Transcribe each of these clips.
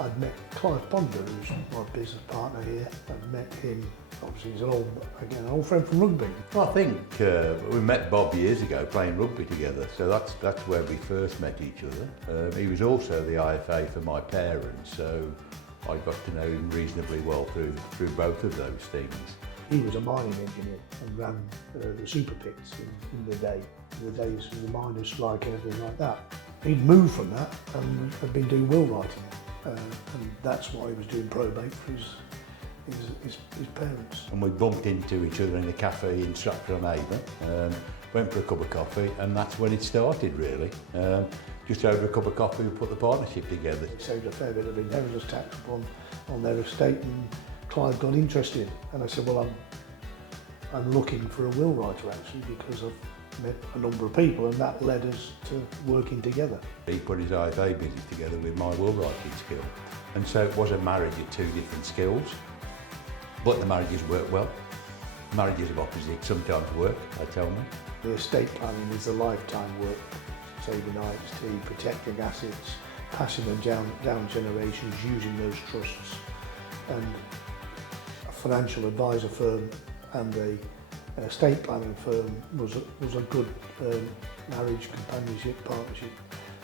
I'd met Clive, who's my business partner here. I'd met him, obviously he's an old friend from rugby. Well, I think we met Bob years ago playing rugby together, so that's where we first met each other. He was also the IFA for my parents, so I got to know him reasonably well through both of those things. He was a mining engineer and ran the super pits in the days of the miners' strike and everything like that. He'd moved from that and had been doing will writing, and that's why he was doing probate for his parents. And we bumped into each other in a cafe in Stratford-on-Avon, went for a cup of coffee, and that's when it started really. Just over a cup of coffee we put the partnership together. It saved a fair bit of inheritance tax on their estate, and Clive got interested, and I said, well, I'm looking for a will writer actually, because I've met a number of people, and that led us to working together. He put his IFA business together with my will writing skill, and so it was a marriage of two different skills, but the marriages work well. Marriages of opposites sometimes work, they tell me. The estate planning is a lifetime work, saving IHT, protecting assets, passing them down generations, using those trusts, and a financial advisor firm and an estate planning firm was a good marriage, companionship, partnership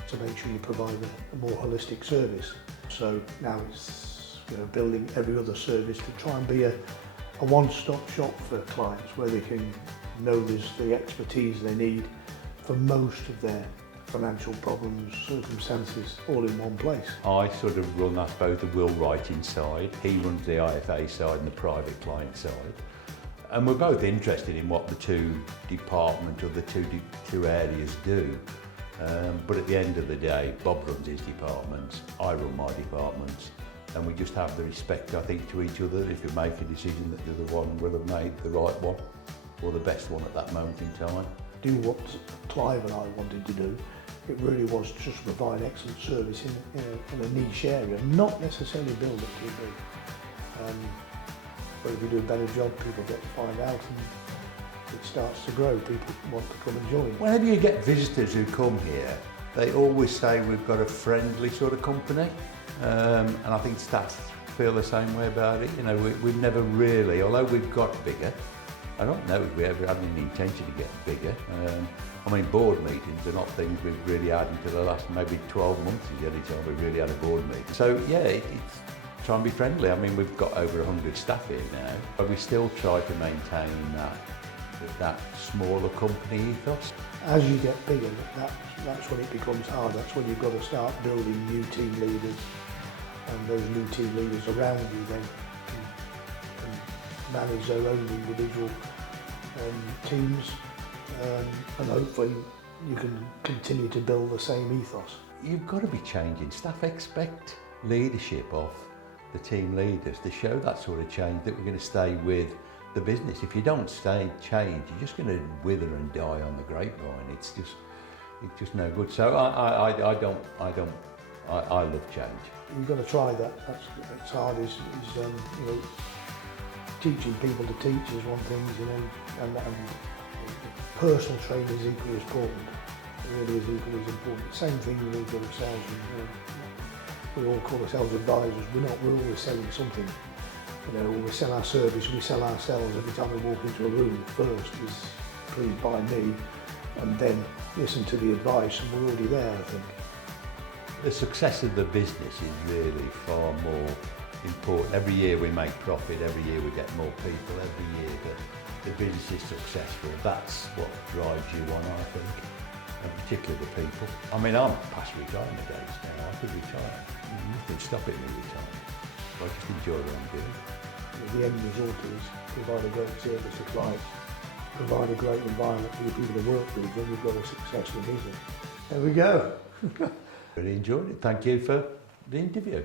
to make sure you provide a more holistic service. So now it's building every other service to try and be a one-stop shop for clients where they can know there's the expertise they need for most of their financial problems, circumstances, all in one place. I sort of run, I suppose, the will writing side. He runs the IFA side and the private client side. And we're both interested in what the two departments or the two areas do. But at the end of the day, Bob runs his departments, I run my departments, and we just have the respect, I think, to each other. If you make a decision that the other one will have made the right one or the best one at that moment in time. Do what Clive and I wanted to do. It really was just to provide excellent service in a niche area, not necessarily build it too big. But if you do a better job, people get to find out and it starts to grow. People want to come and join. Whenever you get visitors who come here, they always say we've got a friendly sort of company. And I think staff feel the same way about it. We've never really, although we've got bigger, I don't know if we ever had any intention to get bigger. Board meetings are not things we've really had until the last maybe 12 months is the only time we've really had a board meeting. So yeah, it's try and be friendly. We've got over 100 staff here now, but we still try to maintain that smaller company ethos. As you get bigger, that's when it becomes hard. That's when you've got to start building new team leaders, and those new team leaders around you then can manage their own individual teams, and hopefully you can continue to build the same ethos. You've got to be changing. Staff expect leadership of the team leaders to show that sort of change, that we're going to stay with the business. If you don't change, you're just going to wither and die on the grapevine. It's just no good. So I love change. You've got to try that. That's hard. Is teaching people to teach is one thing, and personal training is equally as important. It really is equally as important. Same thing we need for ourselves. We all call ourselves advisors. We're always selling something. We sell our service, we sell ourselves. Every time we walk into a room, first is please buy me, and then listen to the advice, and we're already there, I think. The success of the business is really far more important. Every year we make profit, every year we get more people, every year the business is successful. That's what drives you on, I think, and particularly the people. I'm past retirement days now. I could retire. Nothing stopping me retiring. I just enjoy what I'm doing. The end result is provide a great service to clients, provide a great environment for the people to work with, then you've got a successful business. There we go. Really enjoyed it. Thank you for the interview.